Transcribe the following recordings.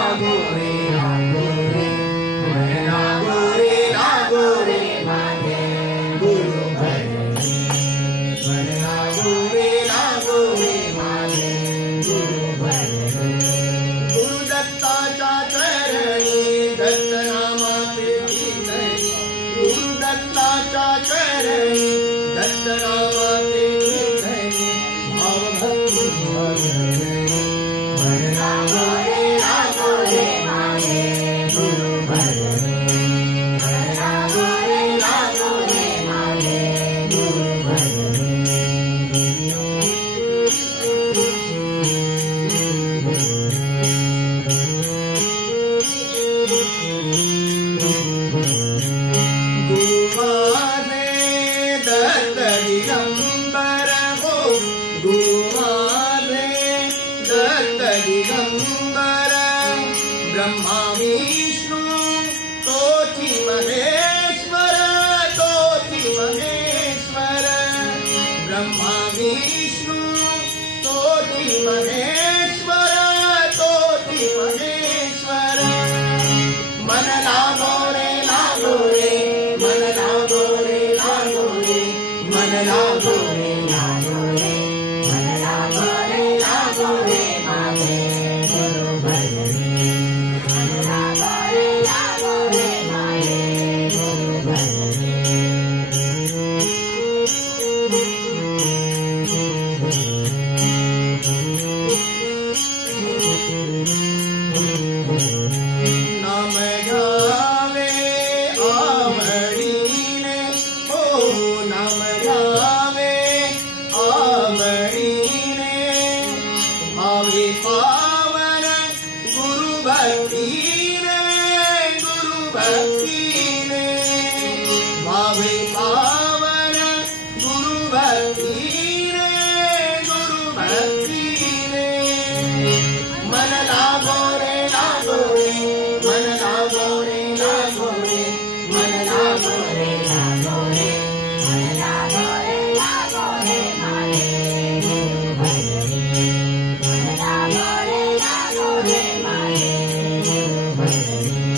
लागो रे लागो रे मन लागो रे लागो रे माझे गुरु भजनी मन लागो रे माझे गुरु भजनी गुरुदत्ताच्या चरणी दत्त नामाचे कीर्तन गुरुदत्ताच्या चरणी दत्त नामाचे कीर्तन भाव भक्ती भजनी मन लागो रे माझे गुरु भजनी मन लागो रे माझे गुरु भजनी गुरुवारे दत्त दिगंबर हो गुरुवारे दत्त दिगंबर ब्रह्मा विष्णु तोची महेश्वर ब्रह्मा विष्णु तोची महेश्वर मन लागो रे लागो रे मन लागो रे लागो रे मन लागो रे लागो रे मन लागो रे लागो रे माझे गुरु भजनी मन लागो रे माझे गुरु भजनी नाम घ्यावे आवडीने हो नाम घ्यावे आवडीने भावे पावन गुरु भक्तीने भावे पावन गुरु भक्तीने मन लागो रे लागो रे मन लागो रे लागो रे मन लागो रे लागो रे मन लागो रे लागो रे माझे गुरु भजनी मन लागो रे माझे गुरु भजनी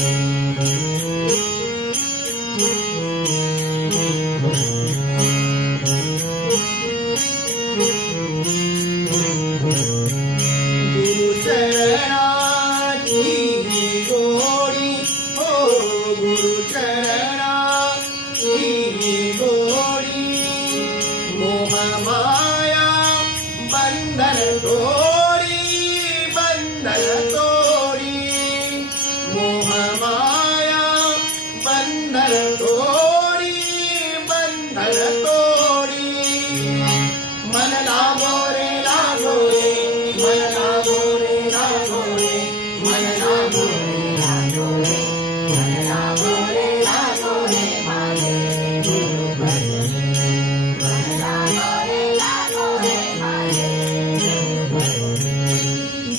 गुरु चरणाची गोडी हो गुरु चरणाची गोडी मोह माया बंधन तोडी मोह माया बंधन तोडी मन लागो रे लागो रे मन लागो रे लागो रे मन लागो रे लागो रे मन लागो रे माझे गुरु भजनी मन लागो रे माझे गुरु भजनी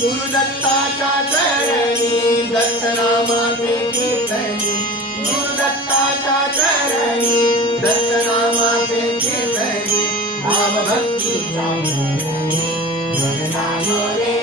गुरुदत्ताच्या चरणी दत्त नामाचे कीर्तनी गुरुदत्ताच्या चरणी दत्त नामाचे कीर्तनी भाव भक्ती मन लागो रे